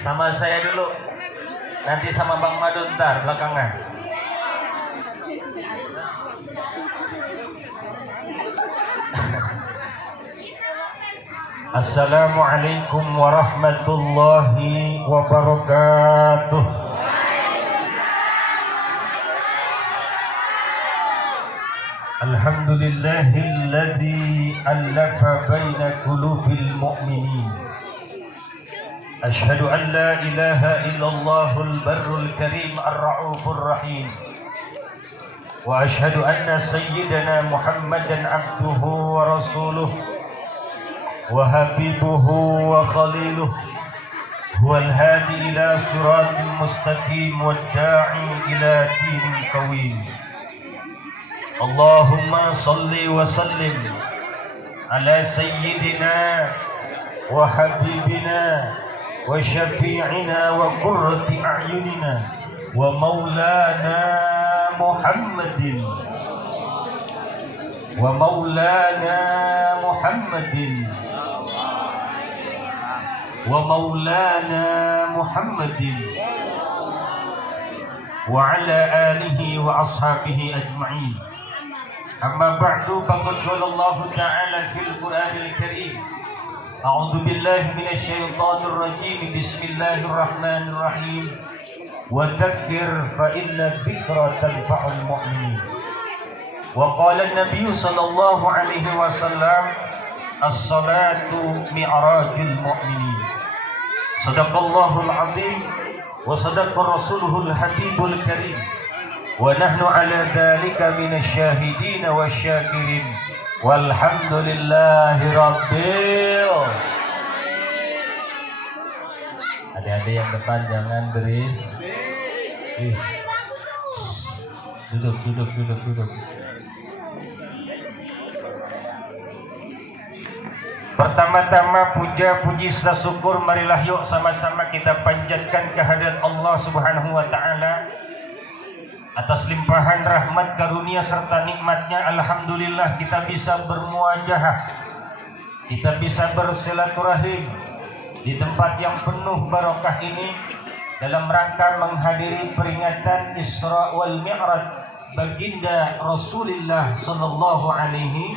Sama saya dulu. Nanti sama Bang Madu ntar belakangan. Assalamualaikum warahmatullahi wabarakatuh. Alhamdulillahilladzi allafa baina qulubil mu'minin. Ashhadu an la ilaha illallahul barrul karim ar-ra'ufur rahim. Wa ashhadu anna sayyidana Muhammadan abduhu wa rasuluh wa habibuhu wa khaliluh. Huwal hadi ila siratil mustaqim wad da'i ila dinin qawim. Allahumma salli wa sallim ala sayyidina wa habibina wa syafi'ina wa qurrati a'yunina wa maulana Muhammadin wa maulana Muhammadin wa maulana Muhammadin wa ala alihi wa ashabihi ajma'in. Amma ba'du, faqad qala Allah Ta'ala fil Qur'anil Karim. A'udzu billahi minasy syaithanir rajim. Bismillahirrahmanirrahim. Wa dzakkir fa inna dzikra tanfa'ul mu'minin. Wa qala an-nabiy sallallahu alaihi wasallam, as-salatu mi'rajul mu'minin. Sadaqallahul 'azim wa sadaqa rasuluhul habibul karim. Wa nahnu ala dzalika minasyahidin wasyakirin. Walhamdulillahi rabbil. Adik-adik yang depan jangan beris. Duduk. Pertama-tama puja puji syukur marilah yuk sama-sama kita panjatkan kehadirat Allah Subhanahu wa taala atas limpahan rahmat karunia serta nikmatnya. Alhamdulillah kita bisa bermuajahah, kita bisa bersilaturahim di tempat yang penuh barokah ini dalam rangka menghadiri peringatan Isra wal Mi'raj baginda Rasulullah sallallahu alaihi.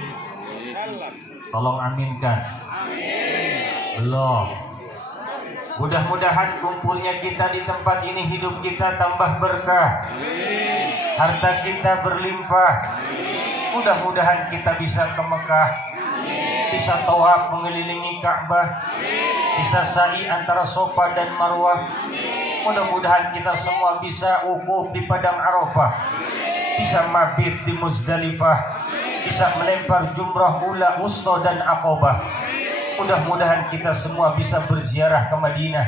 Tolong aminkan. Belum. Mudah-mudahan kumpulnya kita di tempat ini hidup kita tambah berkah, harta kita berlimpah. Mudah-mudahan kita bisa ke Mekah, bisa tawaf mengelilingi Ka'bah, bisa sa'i antara Safa dan Marwah. Mudah-mudahan kita semua bisa wukuf di padang Arafah, bisa mabit di Muzdalifah, bisa melempar jumrah ula, wusta dan Aqabah. Mudah-mudahan kita semua bisa berziarah ke Madinah,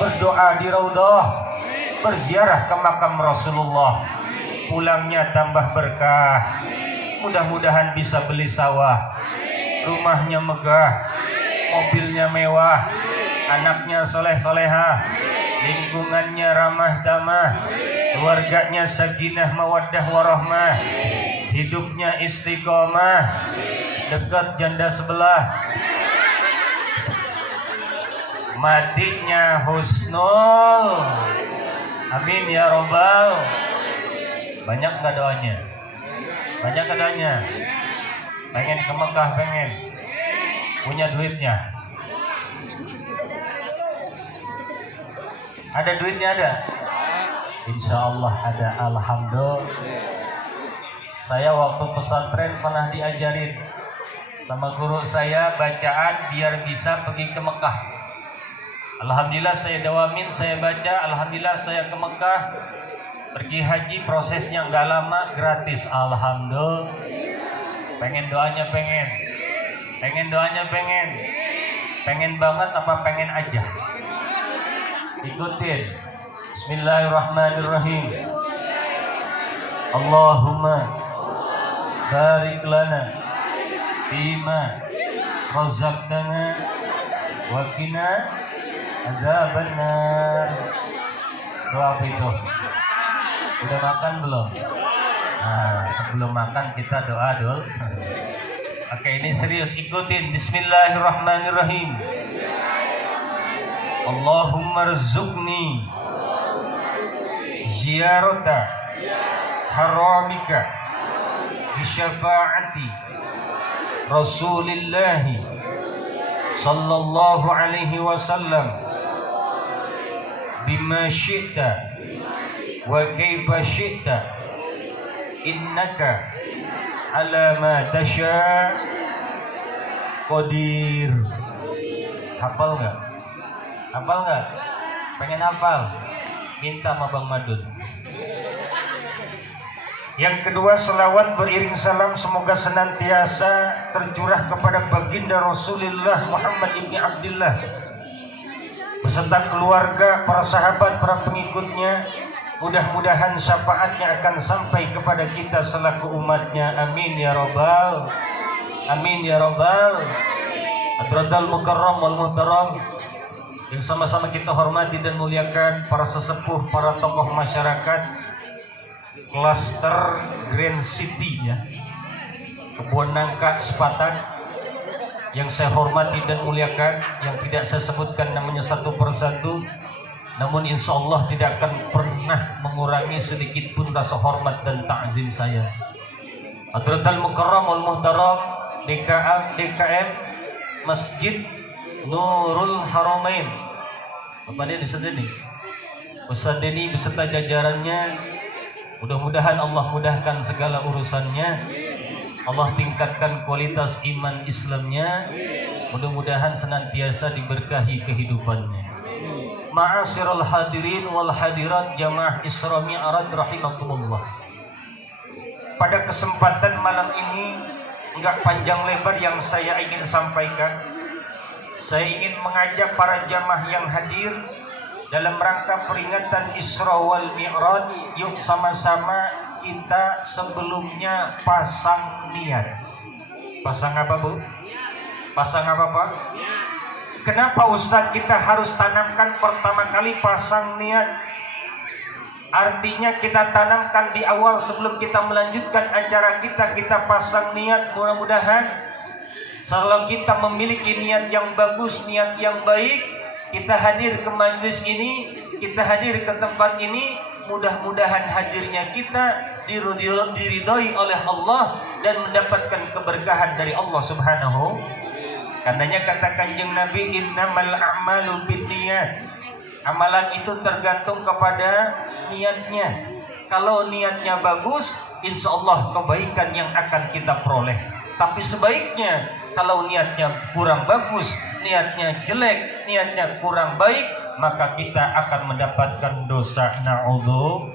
berdoa di Raudhah, berziarah ke makam Rasulullah. Pulangnya tambah berkah. Mudah-mudahan bisa beli sawah, rumahnya megah, mobilnya mewah, anaknya soleh-solehah, lingkungannya ramah tamah, keluarganya sakinah mawaddah warahmah, hidupnya istiqomah, dekat janda sebelah, matinya husnul. Amin ya robbal. Banyak gak doanya? Banyak gak doanya? Pengen ke Mekah, pengen punya duitnya. Ada duitnya ada? Insya Allah ada. Alhamdulillah. Saya waktu pesantren pernah diajarin sama guru saya bacaan biar bisa pergi ke Mekah. Alhamdulillah saya dawamin, saya baca. Alhamdulillah saya ke Mekah, pergi haji, prosesnya nggak lama, gratis. Alhamdulillah. Pengen doanya pengen doanya pengen banget apa pengen aja? Ikutin. Bismillahirrahmanirrahim. Allahumma barik lana fima razaqtana wa qina azabannar. Doa apa itu? Udah makan belum? Nah, sebelum makan kita doa dulu. Oke, ini serius, ikutin. Bismillahirrahmanirrahim. Allahumma rzuqni ziyarata haramika bisyafaati Rasulillahi sallallahu alaihi wasallam bima syi'ta wa kaifa syi'ta innaka ala ma tasya qadir. Hafal nggak? Hafal nggak? Pengen hafal? Minta sama Bang Madun. Yang kedua, selawat beriring salam semoga senantiasa tercurah kepada baginda Rasulullah Muhammad ibn Abdullah beserta keluarga, para sahabat, para pengikutnya. Mudah-mudahan syafaatnya akan sampai kepada kita selaku umatnya. Amin ya robbal. Amin ya robbal. Hadrotal mukarram wal muhtaram, yang sama-sama kita hormati dan muliakan para sesepuh, para tokoh masyarakat klaster Grand City ya, Kebun Nangka Sepatan, yang saya hormati dan muliakan, yang tidak saya sebutkan namanya satu persatu, namun insya Allah tidak akan pernah mengurangi sedikit pun rasa hormat dan ta'zim saya. Hadratul Mukarram wal Muhtaram DKM Masjid Nurul Haramain, Bapak dia di sini, Ustaz Denny beserta jajarannya. Mudah-mudahan Allah mudahkan segala urusannya, Allah tingkatkan kualitas iman Islamnya, mudah-mudahan senantiasa diberkahi kehidupannya. Ma'asyiral hadirin wal hadirat jamaah Isra Mi'raj rahimakumullah. Pada kesempatan malam ini enggak panjang lebar yang saya ingin sampaikan. Saya ingin mengajak para jamaah yang hadir dalam rangka peringatan Isra wal Mi'raj. Yuk sama-sama kita sebelumnya pasang niat. Pasang apa, Bu? Pasang apa, Pak? Kenapa Ustaz kita harus tanamkan pertama kali pasang niat? Artinya kita tanamkan di awal sebelum kita melanjutkan acara kita pasang niat. Mudah-mudahan kalau kita memiliki niat yang bagus, niat yang baik, kita hadir ke majlis ini, kita hadir ke tempat ini, mudah-mudahan hadirnya kita diridhoi oleh Allah dan mendapatkan keberkahan dari Allah Subhanahu. Karenanya kata Kanjeng Nabi, innamal a'malu binniyat. Amalan itu tergantung kepada niatnya. Kalau niatnya bagus, insya Allah kebaikan yang akan kita peroleh. Tapi sebaiknya kalau niatnya kurang bagus, niatnya jelek, niatnya kurang baik, maka kita akan mendapatkan dosa. Na'udzu.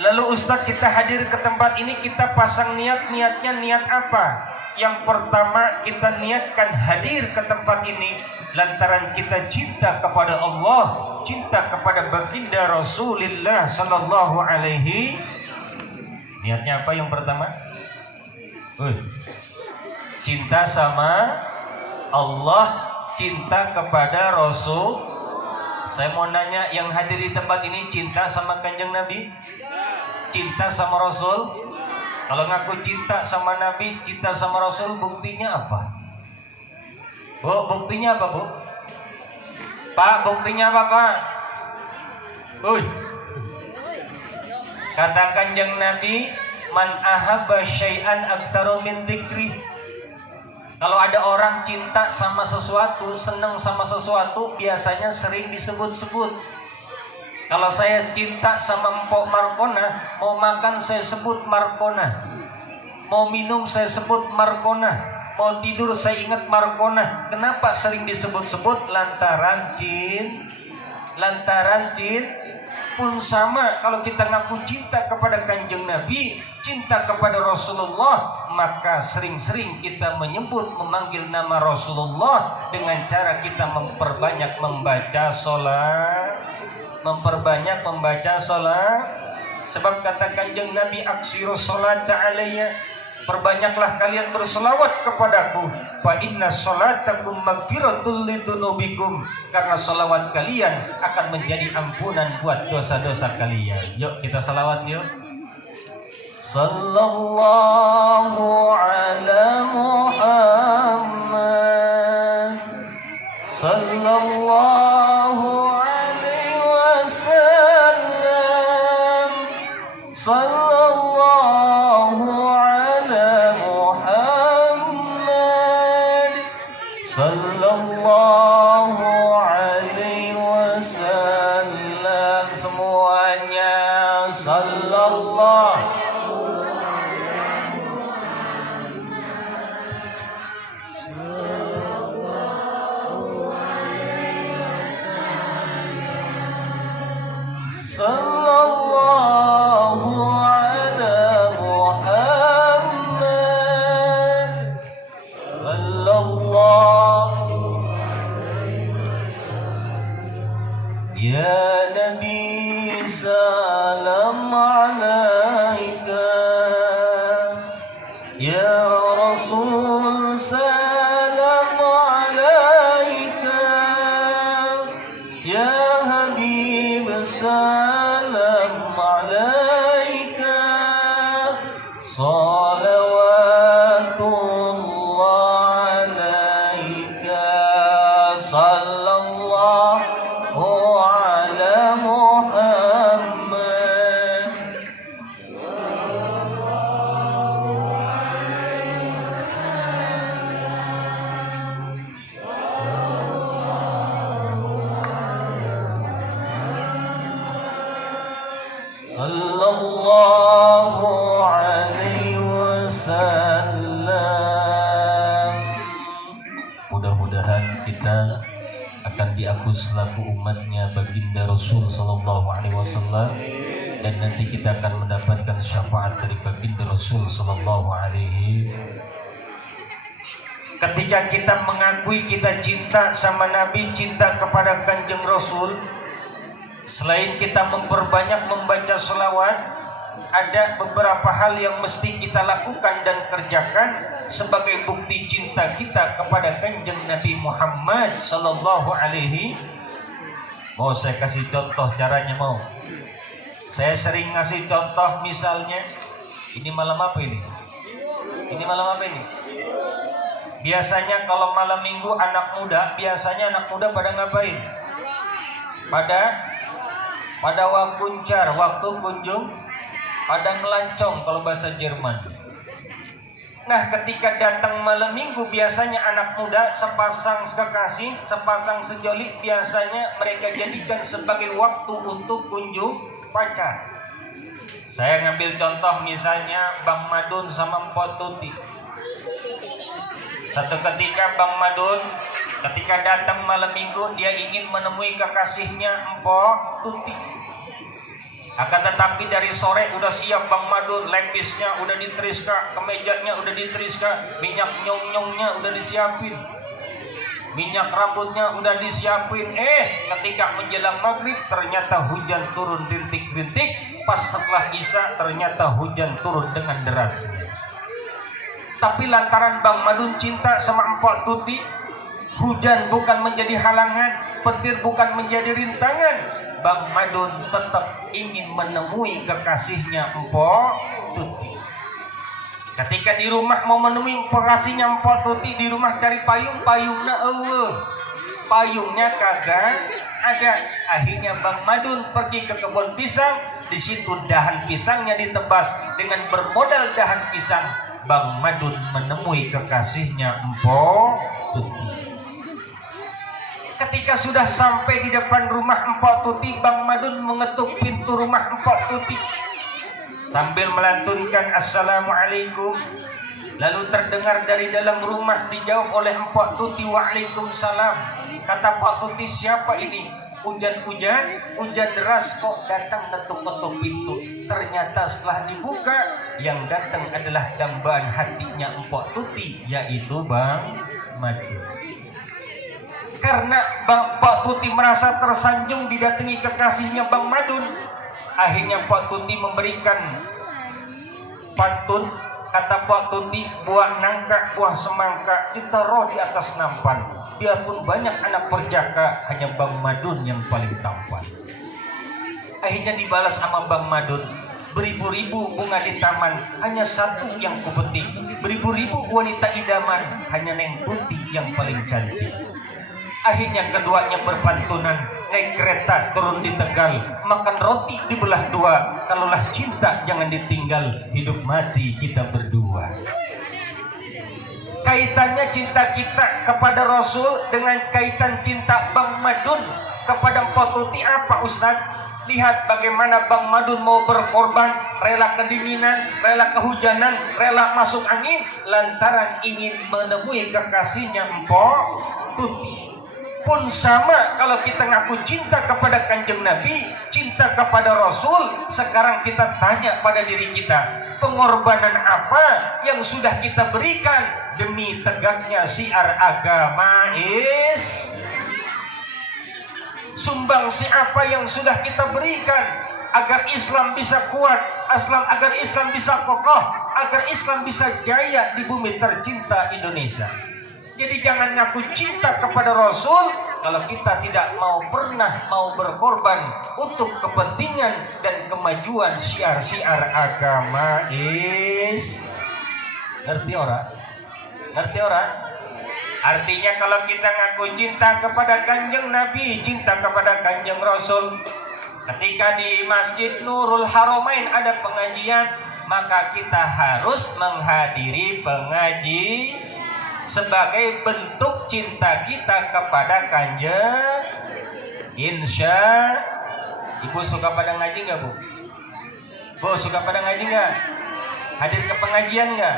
Lalu Ustaz kita hadir ke tempat ini, kita pasang niat, niatnya niat apa? Yang pertama kita niatkan hadir ke tempat ini lantaran kita cinta kepada Allah, cinta kepada baginda Rasulullah sallallahu alaihi. Niatnya apa yang pertama? Cinta sama Allah, cinta kepada Rasul. Saya mau nanya, yang hadir di tempat ini cinta sama Kanjeng Nabi? Cinta sama Rasul? Kalau ngaku cinta sama Nabi, cinta sama Rasul, buktinya apa? Bu, buktinya apa, Bu? Pak, buktinya apa, Pak? Kata Kanjeng Nabi, man ahabba syai'an aktsaru min dzikri. Kalau ada orang cinta sama sesuatu, senang sama sesuatu, biasanya sering disebut-sebut. Kalau saya cinta sama Mpok Markona, mau makan saya sebut Markona, mau minum saya sebut Markona, mau tidur saya ingat Markona. Kenapa sering disebut-sebut? Lantaran pun sama. Kalau kita ngaku cinta kepada Kanjeng Nabi, cinta kepada Rasulullah, maka sering-sering kita menyebut, memanggil nama Rasulullah dengan cara kita memperbanyak membaca sholat, sebab kata Kanjeng Nabi, aksiru sholata alayya, perbanyaklah kalian bersolawat kepadaku, fa inna sholatakum magfiratul lidunubikum, karena solawat kalian akan menjadi ampunan buat dosa-dosa kalian. Yuk kita salawat yuk. sallallahu ala Muhammad, sallallahu alaihi wasallam, sallallahu ala Muhammad, sallallahu alaihi wasallam. Semuanya sallallahu. Sallallahu ala Muhammad, sallallahu ya Nabi salam alaika, ya Rasul salam alaika, ya Habib salam alaika, salawatullah alaika, sallallahu ala Muhammad. Sallallahu alaihi wasallam. Mudah-mudahan kita akan diaku selaku umatnya baginda Rasul sallallahu alaihi wasallam, dan nanti kita akan mendapatkan syafaat dari baginda Rasul sallallahu alaihi. Ketika kita mengakui kita cinta sama Nabi, cinta kepada Kanjeng Rasul, selain kita memperbanyak membaca selawat, ada beberapa hal yang mesti kita lakukan dan kerjakan sebagai bukti cinta kita kepada Kanjeng Nabi Muhammad sallallahu alaihi. Mau saya kasih contoh caranya mau? Saya sering ngasih contoh, misalnya ini malam apa ini? Ini malam apa ini? Biasanya kalau malam minggu anak muda pada ngapain? Pada wakuncar, waktu kunjung, pada ngelancong kalau bahasa Jerman. Nah, ketika datang malam minggu, biasanya anak muda sepasang kekasih, sepasang sejolik, biasanya mereka jadikan sebagai waktu untuk kunjung pacar. Saya ngambil contoh misalnya Bang Madun sama Mpok Tuti. Satu ketika Bang Madun ketika datang malam minggu, dia ingin menemui kekasihnya Mpok Tuti. Akan tetapi dari sore udah siap Bang Madun, lepisnya udah diteriska, kemejanya udah diteriska, minyak nyong-nyongnya udah disiapin, minyak rambutnya udah disiapin. Ketika menjelang maghrib ternyata hujan turun rintik-rintik. Pas setelah isya ternyata hujan turun dengan derasnya. Tapi lantaran Bang Madun cinta sama Mpok Tuti, hujan bukan menjadi halangan, petir bukan menjadi rintangan. Bang Madun tetap ingin menemui kekasihnya Mpok Tuti. Ketika di rumah mau menemui kekasihnya Mpok Tuti, di rumah cari payung, payungnya payungnya kagak ada. Akhirnya Bang Madun pergi ke kebun pisang. Di situ dahan pisangnya ditebas. Dengan bermodal dahan pisang, Bang Madun menemui kekasihnya Mpok Tuti. Ketika sudah sampai di depan rumah Mpok Tuti, Bang Madun mengetuk pintu rumah Mpok Tuti sambil melantunkan Assalamualaikum. Lalu terdengar dari dalam rumah, dijawab oleh Mpok Tuti, Waalaikumsalam. Kata Pak Tuti, siapa ini? Hujan deras kok datang ketuk-ketuk pintu. Ternyata setelah dibuka, yang datang adalah dambaan hatinya Mpok Tuti, yaitu Bang Madun. Karena Pak Tuti merasa tersanjung didatangi kekasihnya Bang Madun, akhirnya Pak Tuti memberikan pantun. Kata Pak Tuti, buah nangka, buah semangka ditaruh di atas nampan. Biarpun banyak anak perjaka, hanya Bang Madun yang paling tampan. Akhirnya dibalas sama Bang Madun, beribu-ribu bunga di taman, hanya satu yang kupetik. Beribu-ribu wanita idaman, hanya Neng Putih yang paling cantik. Akhirnya keduanya berpantunan, naik kereta turun di Tegal, makan roti dibelah dua. Kalaulah cinta jangan ditinggal, hidup mati kita berdua. Kaitannya cinta kita kepada Rasul dengan kaitan cinta Bang Madun kepada Mpok Tuti apa Ustaz? Lihat bagaimana Bang Madun mau berkorban, rela kedinginan, rela kehujanan, rela masuk angin, lantaran ingin menemui kekasihnya Mpok Tuti. Pun sama kalau kita ngaku cinta kepada Kanjeng Nabi, cinta kepada Rasul, sekarang kita tanya pada diri kita, pengorbanan apa yang sudah kita berikan demi tegaknya syiar agama sumbangsi apa yang sudah kita berikan agar Islam bisa kuat, agar Islam bisa kokoh, agar Islam bisa jaya di bumi tercinta Indonesia. Jadi jangan ngaku cinta kepada Rasul kalau kita tidak pernah mau berkorban untuk kepentingan dan kemajuan syiar-syiar agama Ngerti ora? Ngerti ora? Artinya kalau kita ngaku cinta kepada Kanjeng Nabi, cinta kepada Kanjeng Rasul, ketika di Masjid Nurul Haramain ada pengajian, maka kita harus menghadiri pengajian sebagai bentuk cinta kita kepada Kanjeng. Insya Ibu suka pada ngaji nggak Bu? Bu suka pada ngaji nggak? Hadir ke pengajian nggak?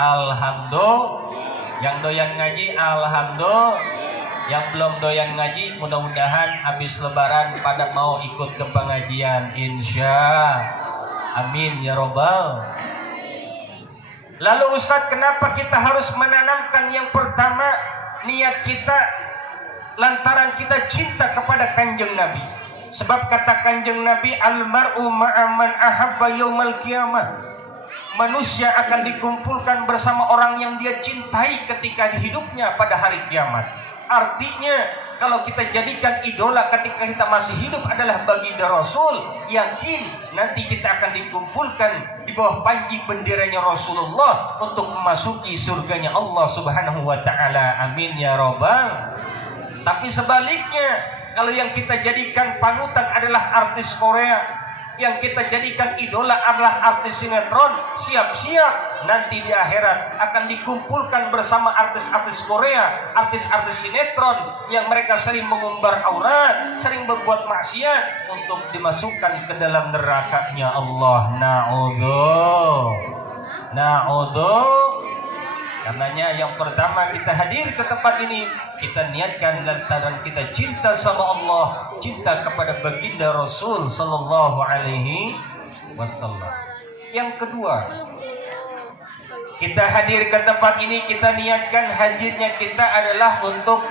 Alhamdulillah. Yang doyan ngaji alhamdulillah, yang belum doyan ngaji mudah-mudahan habis lebaran pada mau ikut ke pengajian insya. Amin ya robbal. Lalu Ustadz, kenapa kita harus menanamkan yang pertama niat kita lantaran kita cinta kepada Kanjeng Nabi? Sebab kata Kanjeng Nabi, almar'u ma'aman ahabba yaumal qiyamah. Manusia akan dikumpulkan bersama orang yang dia cintai ketika di hidupnya pada hari kiamat. Artinya kalau kita jadikan idola ketika kita masih hidup adalah baginda Rasul, yakin nanti kita akan dikumpulkan di bawah panji benderanya Rasulullah untuk memasuki surganya Allah Subhanahu wa taala. Amin ya robbal. Tapi sebaliknya, kalau yang kita jadikan panutan adalah artis Korea, yang kita jadikan idola adalah artis sinetron, siap-siap nanti di akhirat akan dikumpulkan bersama artis-artis Korea, artis-artis sinetron yang mereka sering mengumbar aurat, sering berbuat maksiat untuk dimasukkan ke dalam nerakanya Allah. Na'udzu. Karenanya yang pertama kita hadir ke tempat ini, kita niatkan lantaran kita cinta sama Allah, cinta kepada baginda Rasul sallallahu alaihi wasallam. Yang kedua, kita hadir ke tempat ini, kita niatkan hadirnya kita adalah untuk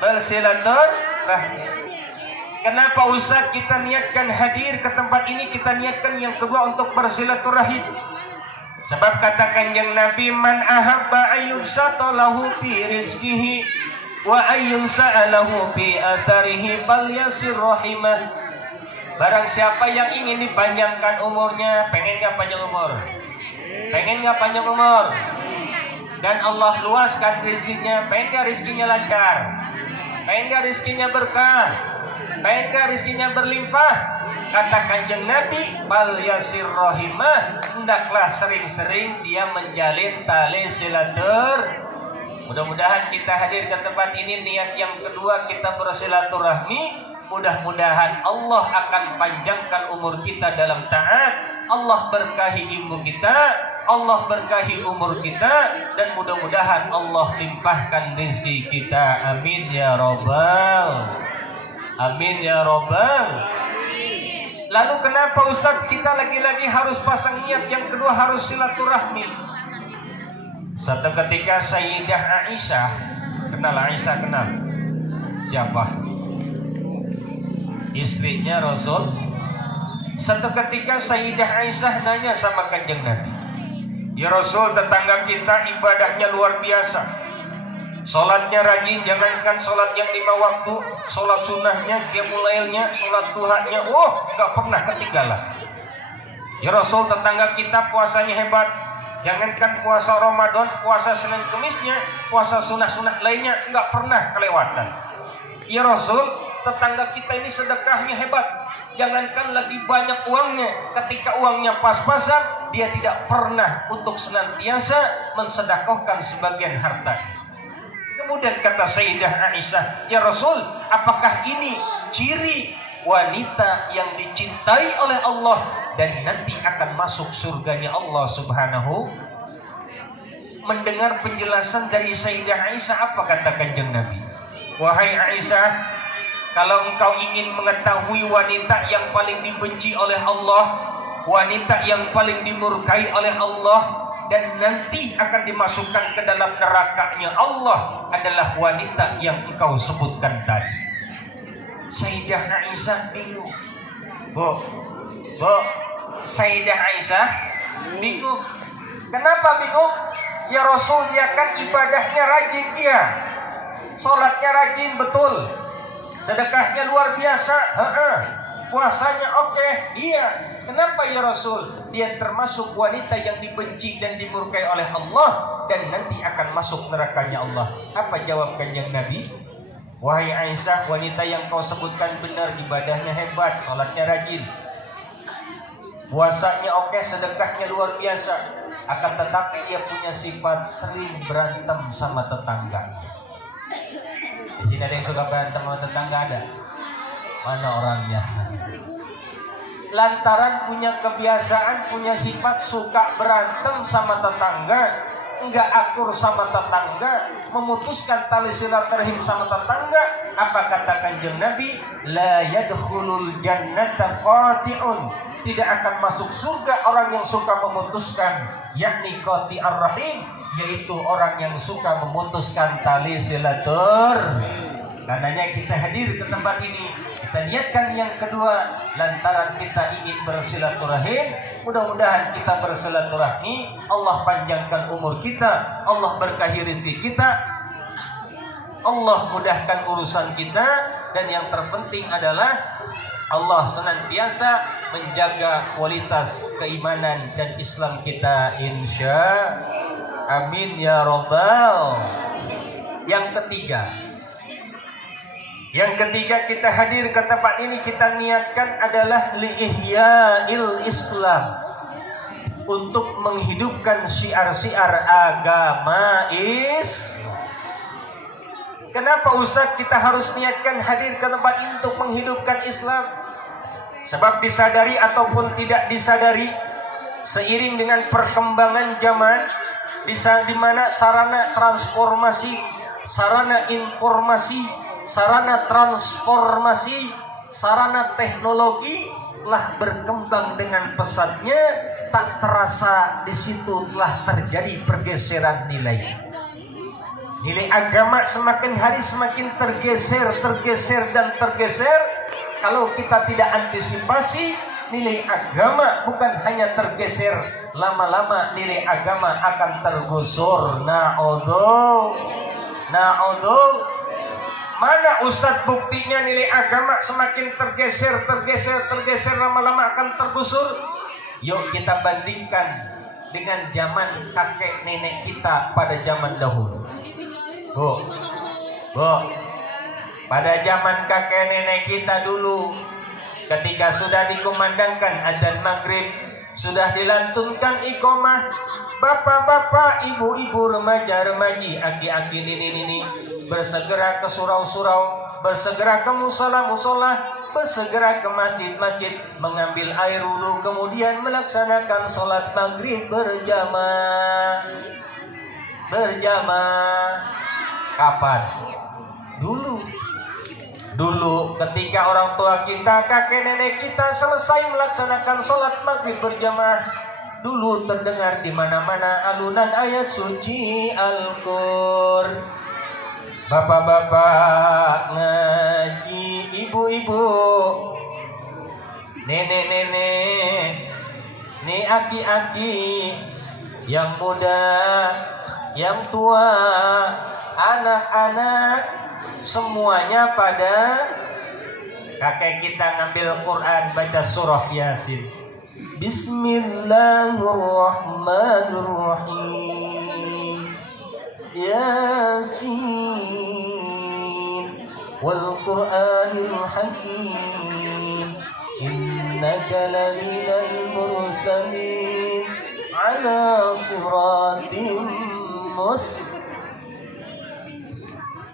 bersilaturahmi. Kenapa Ustaz kita niatkan hadir ke tempat ini? Kita niatkan yang kedua untuk bersilaturahim. Sebab kata Kanjeng Nabi, man ahabba ayyubsata lahu fi rizqihi wa ayyumsa'alahu fi atharihi falyasir rahimah. Barang siapa yang ingin dipanjangkan umurnya, pengen gak panjang umur? Pengen gak panjang umur? Dan Allah luaskan rezekinya, pengen gak rezekinya lancar? Pengen gak rezekinya berkah? Pengen gak rezekinya berlimpah? Kata Kanjeng Nabi, bal yasir rahimah, hendaklah sering-sering dia menjalin tali silatur. Mudah-mudahan kita hadir ke tempat ini, niat yang kedua kita bersilaturahmi. Mudah-mudahan Allah akan panjangkan umur kita dalam taat. Allah berkahi ilmu kita, Allah berkahi umur kita, dan mudah-mudahan Allah limpahkan rezeki kita. Amin ya robbal. Amin ya robbal. Lalu kenapa Ustaz kita lagi-lagi harus pasang niat yang kedua harus silaturahmi? Satu ketika Sayyidah Aisyah, kenal Aisyah, kenal? Siapa? Istrinya Rasul. Satu ketika Sayyidah Aisyah nanya sama Kanjeng Nabi, ya Rasul, tetangga kita ibadahnya luar biasa. Sholatnya rajin, jangankan sholat yang 5 waktu, sholat sunnahnya, qiyamulailnya, sholat duhanya, gak pernah ketinggalan. Ya Rasul, tetangga kita puasanya hebat, jangankan puasa Ramadan, puasa Senin Kemisnya, puasa sunnah-sunnah lainnya gak pernah kelewatan. Ya Rasul, tetangga kita ini sedekahnya hebat, jangankan lagi banyak uangnya, ketika uangnya pas-pasan, dia tidak pernah untuk senantiasa mensedekahkan sebagian harta. Kemudian kata Sayyidah Aisyah, ya Rasul, apakah ini ciri wanita yang dicintai oleh Allah dan nanti akan masuk surganya Allah Subhanahu? Mendengar penjelasan dari Sayyidah Aisyah, apa kata Kanjeng Nabi? Wahai Aisyah, kalau engkau ingin mengetahui wanita yang paling dibenci oleh Allah, wanita yang paling dimurkai oleh Allah, dan nanti akan dimasukkan ke dalam nerakanya Allah, adalah wanita yang engkau sebutkan tadi. Sayyidah Aisyah bingung. Bu, Sayyidah Aisyah bingung. Kenapa bingung? Ya Rasul, dia kan ibadahnya rajin, dia sholatnya rajin betul, sedekahnya luar biasa, puasanya oke, iya. Kenapa ya Rasul? Dia termasuk wanita yang dibenci dan dimurkai oleh Allah dan nanti akan masuk nerakanya Allah. Apa jawab Kanjeng Nabi? Wahai Aisyah, wanita yang kau sebutkan benar, ibadahnya hebat, sholatnya rajin, puasanya oke, sedekahnya luar biasa. Akan tetapi dia punya sifat sering berantem sama tetangganya. Di sini ada yang suka berantem sama tetangga, ada? Mana orangnya? Lantaran punya kebiasaan, punya sifat suka berantem sama tetangga, enggak akur sama tetangga, memutuskan tali silaturahim sama tetangga. Apa kata Kanjeng Nabi? La yadkhulul jannata qati'un. Tidak akan masuk surga orang yang suka memutuskan, yakni qati'ar rahim, yaitu orang yang suka memutuskan tali silaturahim. Karenanya kita hadir ke tempat ini, kita niatkan yang kedua, lantaran kita ingin bersilaturahim. Mudah-mudahan kita bersilaturahmi, Allah panjangkan umur kita, Allah berkahi rezeki kita, Allah mudahkan urusan kita, dan yang terpenting adalah Allah senantiasa menjaga kualitas keimanan dan Islam kita, insya amin ya robbal. Yang ketiga kita hadir ke tempat ini, kita niatkan adalah li'ihya'il Islam, untuk menghidupkan syiar-syiar agama Islam. Kenapa Ustaz kita harus niatkan hadir ke tempat ini untuk menghidupkan Islam? Sebab disadari ataupun tidak disadari, seiring dengan perkembangan zaman, di mana sarana transformasi, sarana informasi, sarana transformasi, sarana teknologi telah berkembang dengan pesatnya, tak terasa di situ telah terjadi pergeseran nilai. Nilai agama semakin hari semakin tergeser. Kalau kita tidak antisipasi, nilai agama bukan hanya tergeser, lama-lama nilai agama akan tergusur. Na'udhu. Mana Ustadz buktinya nilai agama semakin tergeser, lama-lama akan tergusur? Yuk kita bandingkan dengan zaman kakek nenek kita pada zaman dahulu. Bu, pada zaman kakek nenek kita dulu, ketika sudah dikumandangkan adzan maghrib, sudah dilantunkan iqomah, bapak-bapak, ibu-ibu, remaja-remaji, aki-aki, nini-nini bersegera ke surau-surau, bersegera ke musola-musola, bersegera ke masjid-masjid, mengambil air wudhu, kemudian melaksanakan sholat maghrib berjamaah. Kapan? Dulu ketika orang tua kita, kakek nenek kita selesai melaksanakan sholat maghrib berjamaah, dulu terdengar di mana-mana alunan ayat suci Al-Qur'an. Bapak-bapak ngaji, ibu-ibu, nenek-nenek, nih aki-aki yang muda, yang tua, anak-anak, semuanya pada kakek kita ngambil Quran, baca surah Yasin. Bismillahirrahmanirrahim. Yasin wal Qur'anil Hakim. Innaka laminal mursalin ala siratim mustaqim.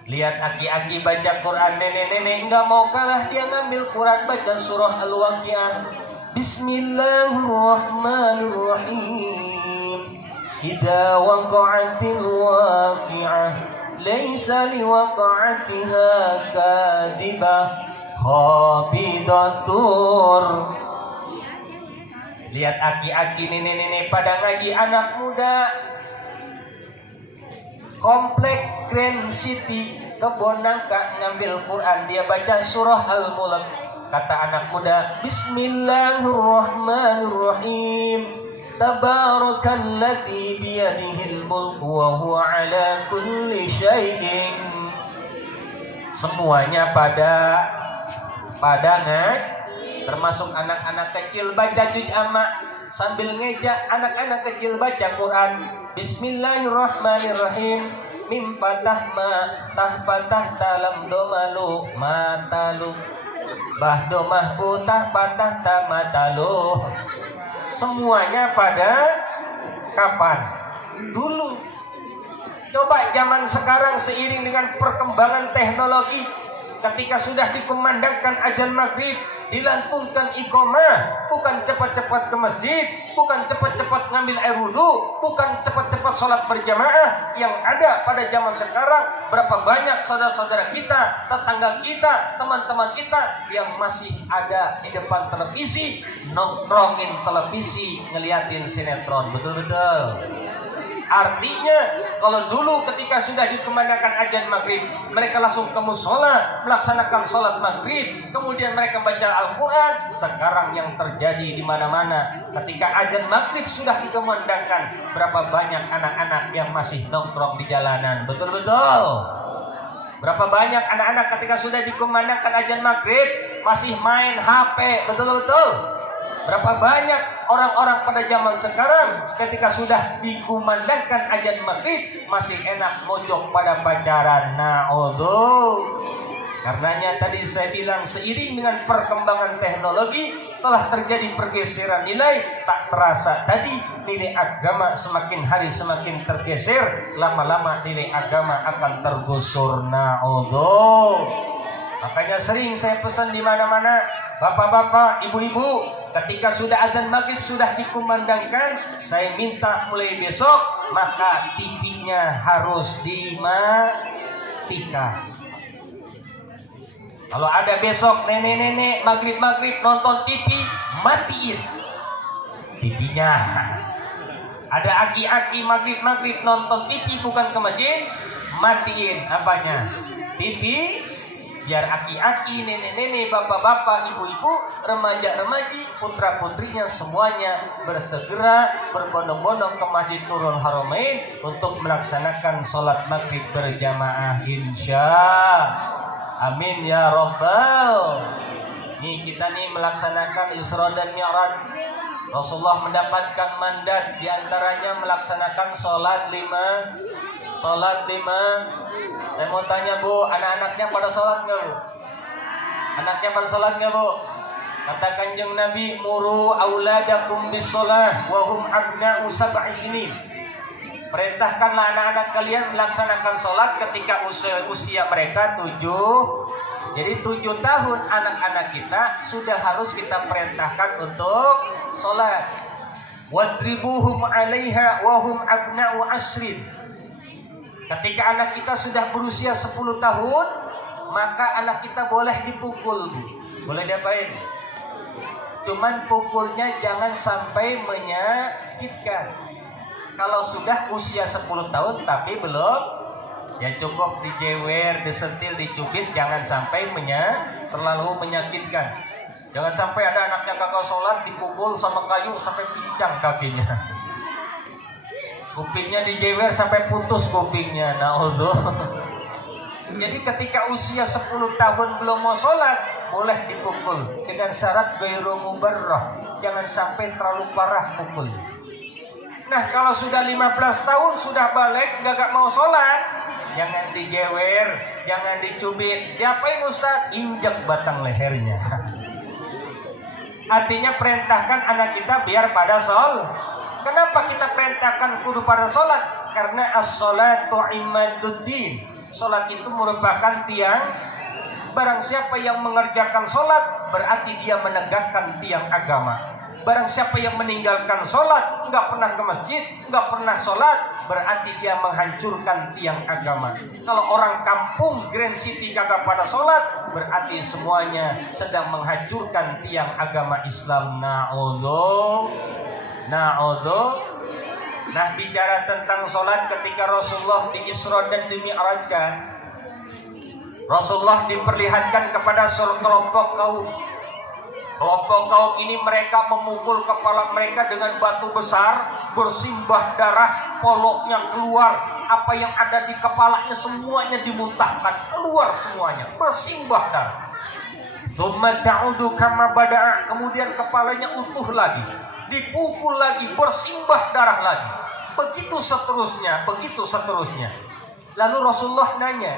Lihat aki-aki baca Quran, nenek-nenek enggak mau kalah, dia ngambil Quran baca surah Al-Waqiah. Bismillahirrahmanirrahim. Idza waqa'atil waqi'ah laisa liwaqa'atiha kadibah khabidatur. Lihat aki-aki, nenek-nenek pada ngaji, anak muda Komplek Grand City Kebon Nangka ngambil Quran, dia baca surah Al-Mulk. Kata anak muda, Bismillahirrahmanirrahim. Tabarakalladzi biyadihil mulku wa huwa ala kulli syai'in. Semuanya pada termasuk anak-anak kecil baca juz amma sambil ngejak anak-anak kecil baca Quran. Bismillahirrahmanirrahim. Mim patah ma tah patah talam domalu matalu bah domah putah patah tamatalu. Semuanya pada kapan? Dulu. Coba zaman sekarang seiring dengan perkembangan teknologi, ketika sudah dikumandangkan azan maghrib, dilantunkan iqamah, bukan cepat-cepat ke masjid, bukan cepat-cepat ngambil air wudu, bukan cepat-cepat sholat berjamaah. Yang ada pada zaman sekarang, berapa banyak saudara-saudara kita, tetangga kita, teman-teman kita yang masih ada di depan televisi, nongkrongin televisi, ngeliatin sinetron. Betul-betul. Artinya kalau dulu ketika sudah dikumandangkan azan maghrib, mereka langsung ke mushola melaksanakan sholat maghrib, kemudian mereka baca Al-Quran. Sekarang yang terjadi di mana-mana, ketika azan maghrib sudah dikumandangkan, berapa banyak anak-anak yang masih nongkrong di jalanan. Betul-betul. Berapa banyak anak-anak ketika sudah dikumandangkan azan maghrib masih main HP. Betul-betul. Berapa banyak orang-orang pada zaman sekarang ketika sudah dikumandangkan azan maghrib masih enak mojok pada pacaran. Na'udzu. Karenanya tadi saya bilang seiring dengan perkembangan teknologi telah terjadi pergeseran nilai. Tak terasa tadi nilai agama semakin hari semakin tergeser. Lama-lama nilai agama akan tergusur. Na'udzu. Makanya sering saya pesan di mana-mana, bapak-bapak, ibu-ibu, ketika sudah azan maghrib sudah dikumandangkan, saya minta mulai besok maka TV-nya harus dimatikan. Kalau ada besok nenek-nenek maghrib-maghrib nonton TV, matiin TV-nya. Ada aki-aki maghrib-maghrib nonton TV bukan ke masjid, matiin apanya? TV. Biar aki-aki, nenek-nenek, bapak-bapak, ibu-ibu, remaja-remaji, putra-putrinya semuanya bersegera berbondong-bondong ke Masjid Nurul Haramain untuk melaksanakan sholat maghrib berjamaah, insya. Amin ya Rabbal. Nih kita nih melaksanakan Isra dan Mi'raj. Rasulullah mendapatkan mandat diantaranya melaksanakan sholat lima. Saya mau tanya Bu, anak-anaknya pada sholat nggak Bu? Anaknya pada sholat nggak Bu? Kata Kanjeng Nabi, muru auladakum bis sholah wahum abna'u sab'i sinin. Perintahkanlah anak-anak kalian melaksanakan sholat ketika usia mereka 7. Jadi 7 tahun anak-anak kita sudah harus kita perintahkan untuk sholat. Wadribuhum 'alaiha wahum abna'u ashrin. Ketika anak kita sudah berusia 10 tahun, maka anak kita boleh dipukul, Bu. Boleh diapain? Cuman pukulnya jangan sampai menyakitkan. Kalau sudah usia 10 tahun tapi belum, ya cukup dijewer, disentil, dicubit, jangan sampai terlalu menyakitkan. Jangan sampai ada anaknya kakak sholat dipukul sama kayu sampai pincang kakinya. Kupingnya dijewer sampai putus kupingnya. Naudzubillah. Jadi ketika usia 10 tahun belum mau sholat, boleh dipukul dengan syarat ghairu mubarrah, jangan sampai terlalu parah pukul. Nah kalau sudah 15 tahun sudah balik gak mau sholat, jangan dijewer, jangan dicubit. Diapain Ustaz? Injak batang lehernya. Artinya perintahkan anak kita biar pada sholat. Kenapa kita perintahkan kudu pada sholat? Karena as-sholatu imaduddin. Sholat itu merupakan tiang. Barang siapa yang mengerjakan sholat, berarti dia menegakkan tiang agama. Barang siapa yang meninggalkan sholat, nggak pernah ke masjid, nggak pernah sholat, berarti dia menghancurkan tiang agama. Kalau orang kampung Grand City kagak pada sholat, berarti semuanya sedang menghancurkan tiang agama Islam. Na'udzubillah. Nah bicara tentang sholat ketika Rasulullah di Isra dan di Mi'rajkan, Rasulullah diperlihatkan kepada kelompok kaum. Kelompok kaum ini mereka memukul kepala mereka dengan batu besar, bersimbah darah, poloknya keluar, apa yang ada di kepalanya semuanya dimuntahkan, keluar semuanya, bersimbah darah. Tsumma ta'udu kama bada'a, kemudian kepalanya utuh lagi, dipukul lagi, bersimbah darah lagi. Begitu seterusnya, begitu seterusnya. Lalu Rasulullah nanya,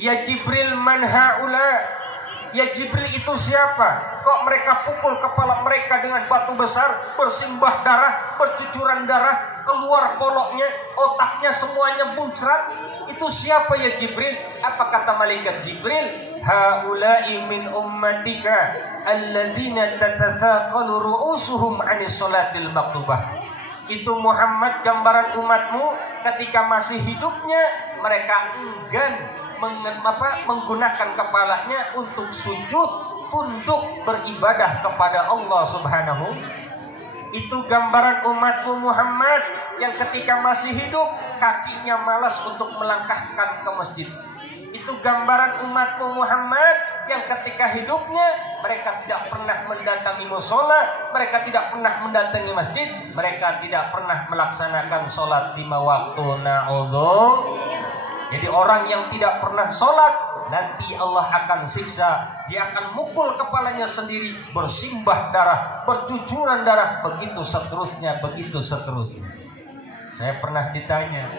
"Ya Jibril, man haula?" Ya Jibril, itu siapa? Kok mereka pukul kepala mereka dengan batu besar, bersimbah darah, bercucuran darah, keluar poloknya, otaknya semuanya muncrat. Itu siapa ya Jibril? Apa kata malaikat Jibril? Haula'i min ummatika alladzina tatathaqalu ru'usuhum 'anis sholatil maktubah. Itu Muhammad, gambaran umatmu ketika masih hidupnya mereka enggan menggunakan kepalanya untuk sujud, tunduk beribadah kepada Allah Subhanahu. Itu gambaran umatmu Muhammad yang ketika masih hidup kakinya malas untuk melangkahkan ke masjid. Itu gambaran umatmu Muhammad yang ketika hidupnya mereka tidak pernah mendatangi mushola, mereka tidak pernah mendatangi masjid, mereka tidak pernah melaksanakan sholat 5 waktu. Na'udzubillah. Jadi orang yang tidak pernah sholat, nanti Allah akan siksa. Dia akan mukul kepalanya sendiri, bersimbah darah, bercucuran darah, begitu seterusnya, begitu seterusnya. Saya pernah ditanya,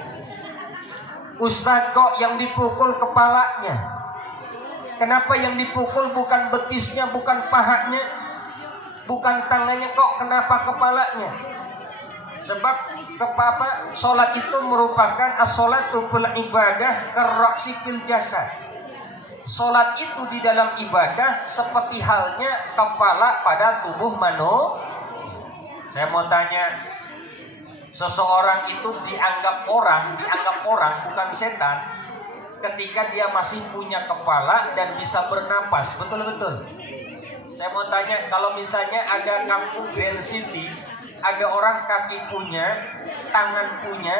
Ustaz kok yang dipukul kepalanya? Kenapa yang dipukul bukan betisnya, bukan pahanya, bukan tangannya, kok kenapa kepalanya? Sebab sholat itu merupakan as-sholatu fil ibadah karraksi fil jasad. Sholat itu di dalam ibadah seperti halnya kepala pada tubuh manusia. Saya mau tanya, seseorang itu dianggap orang bukan setan ketika dia masih punya kepala dan bisa bernapas, betul-betul. Saya mau tanya, kalau misalnya ada kampung Grand City, ada orang kaki punya, tangan punya,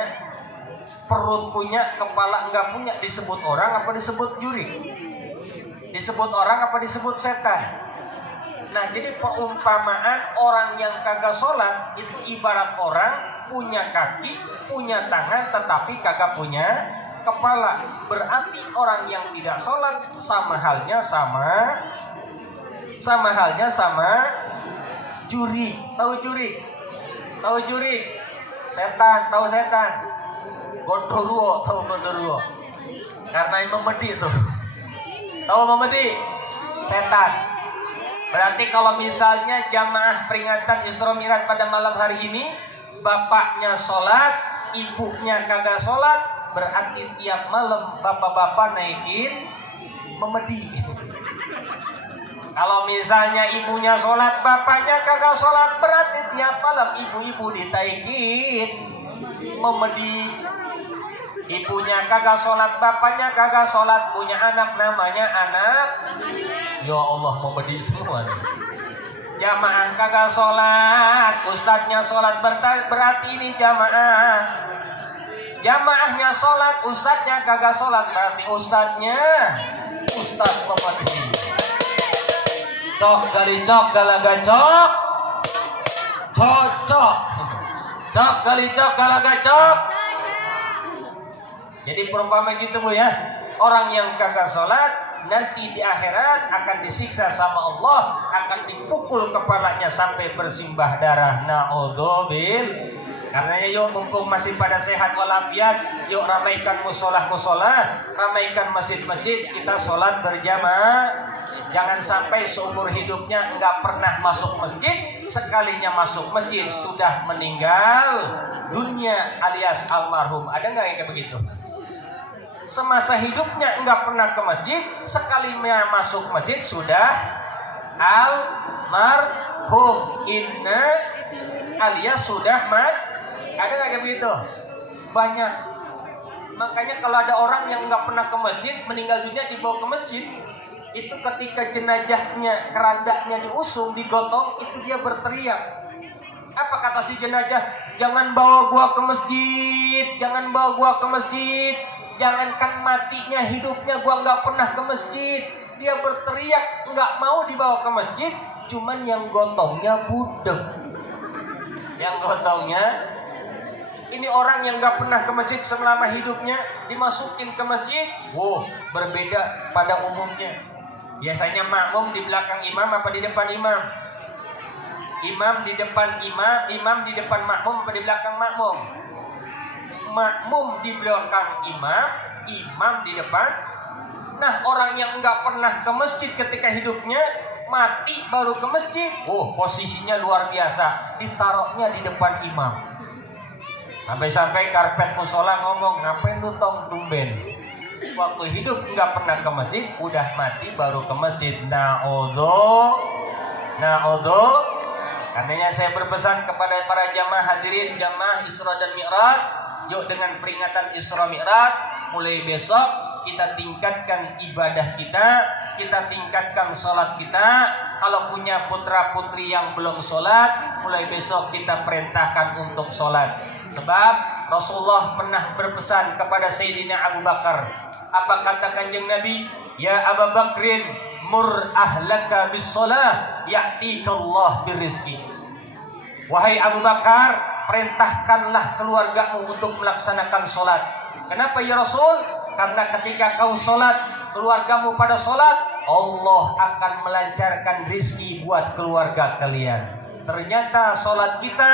perut punya, kepala enggak punya, disebut orang apa disebut juri? Disebut orang apa disebut setan? Nah jadi perumpamaan orang yang kagak sholat itu ibarat orang punya kaki, punya tangan, tetapi kagak punya kepala. Berarti orang yang tidak sholat sama halnya juri. Tahu juri? Tahu juri? Setan, tahu setan? Gondoruo, tahu gondoruo? Karena yang memedi itu. Tahu memedi? Setan. Berarti kalau misalnya jamaah peringatan Isra Mi'raj pada malam hari ini, bapaknya sholat, ibunya kagak sholat, berarti tiap malam bapak-bapak naikin memedi. Kalau misalnya ibunya sholat, bapaknya kagak sholat, berarti tiap malam ibu-ibu ditaikin memedi. Ibunya kagak sholat, bapaknya kagak sholat, punya anak namanya anak. Ya Allah, memedi semua. Jamaah kagak sholat, ustadznya sholat, berarti ini jamaah. Jamaahnya sholat, ustadznya kagak sholat, berarti ustadznya ustadz memedi. Cok dari cok galaga cok, cocok. Cok kali cok kalaga cok. Jadi perumpamaan gitu Bu ya. Orang yang kagak sholat nanti di akhirat akan disiksa sama Allah, akan dipukul kepalanya sampai bersimbah darah. Na'udzubil. Karenanya yuk mumpung masih pada sehat walafiat, yuk ramaikan musola, ramaikan masjid-masjid, kita sholat berjamaah. Jangan sampai seumur hidupnya enggak pernah masuk masjid, sekalinya masuk masjid sudah meninggal dunia alias almarhum. Ada nggak yang kayak begitu? Semasa hidupnya enggak pernah ke masjid, sekalinya masuk masjid sudah almarhum. Inna alias sudah mati. Ada nggak kayak begitu? Banyak. Makanya kalau ada orang yang nggak pernah ke masjid, meninggal dunia dibawa ke masjid, itu ketika jenazahnya, kerandanya diusung, digotong, itu dia berteriak. Apa kata si jenazah? Jangan bawa gua ke masjid, jangan bawa gua ke masjid. Jangankan matinya, hidupnya gua nggak pernah ke masjid. Dia berteriak, nggak mau dibawa ke masjid, cuman yang gotongnya budek. Yang gotongnya, ini orang yang gak pernah ke masjid selama hidupnya dimasukin ke masjid. Berbeda pada umumnya. Biasanya makmum di belakang imam apa di depan imam? Imam di depan imam di depan makmum apa di belakang makmum? Makmum di belakang imam di depan. Nah, orang yang gak pernah ke masjid ketika hidupnya, mati baru ke masjid. Posisinya luar biasa, ditaruhnya di depan imam. Sampai-sampai karpet musola ngomong, ngapain lu tong tumben? Waktu hidup nggak pernah ke masjid, udah mati baru ke masjid. Na'udhu. Karenanya saya berpesan kepada para jamaah hadirin, jamaah Isra dan Mi'raj, yuk dengan peringatan Isra Mi'raj, mulai besok kita tingkatkan ibadah kita tingkatkan sholat kita. Kalau punya putra putri yang belum sholat, mulai besok kita perintahkan untuk sholat. Sebab Rasulullah pernah berpesan kepada Sayyidina Abu Bakar. Apa kata Kanjeng Nabi? Ya Abu Bakrin, mur ahlaka bis sholah, ya'tikallah birrizki. Wahai Abu Bakar, perintahkanlah keluargamu untuk melaksanakan sholat. Kenapa ya Rasul? Karena ketika kau sholat, keluargamu pada sholat, Allah akan melancarkan rizki buat keluarga kalian. Ternyata sholat kita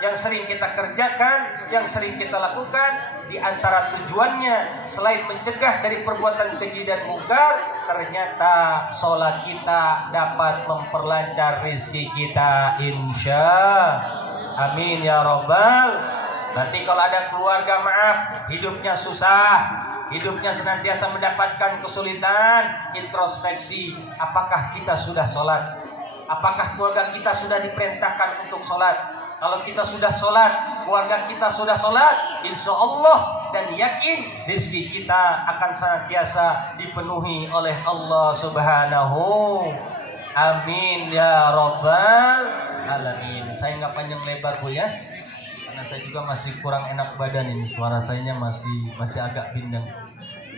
yang sering kita kerjakan, yang sering kita lakukan, di antara tujuannya selain mencegah dari perbuatan keji dan mungkar, ternyata sholat kita dapat memperlancar rizki kita, insya amin ya robbal. Nanti kalau ada keluarga maaf, hidupnya susah, hidupnya senantiasa mendapatkan kesulitan, introspeksi, apakah kita sudah sholat? Apakah keluarga kita sudah diperintahkan untuk sholat? Kalau kita sudah sholat, keluarga kita sudah sholat, insya Allah dan yakin rezeki kita akan senantiasa dipenuhi oleh Allah Subhanahu. Amin ya Rabbal Alamin. Saya nggak panjang lebar Bu ya, karena saya juga masih kurang enak badan ini, suara saya masih agak bindeng.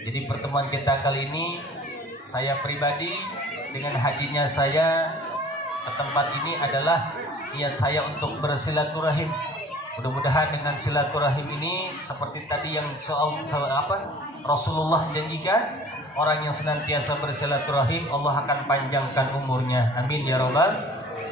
Jadi pertemuan kita kali ini, saya pribadi dengan hadirnya saya ke tempat ini adalah niat saya untuk bersilaturahim. Mudah-mudahan dengan silaturahim ini seperti tadi yang Rasulullah janjikan, orang yang senantiasa bersilaturahim Allah akan panjangkan umurnya. Amin ya Rabbal.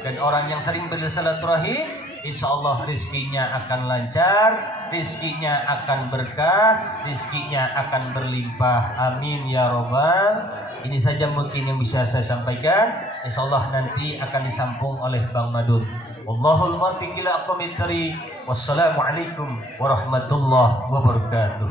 Dan orang yang sering bersilaturahim, insya Allah rizkinya akan lancar, rizkinya akan berkah, rizkinya akan berlimpah. Amin ya Rabbal. Ini saja mungkin yang bisa saya sampaikan. Insya Allah nanti akan disambung oleh Bang Madun. Wallahul muwaffiq ila aqwamit thariq. Wassalamualaikum warahmatullahi wabarakatuh.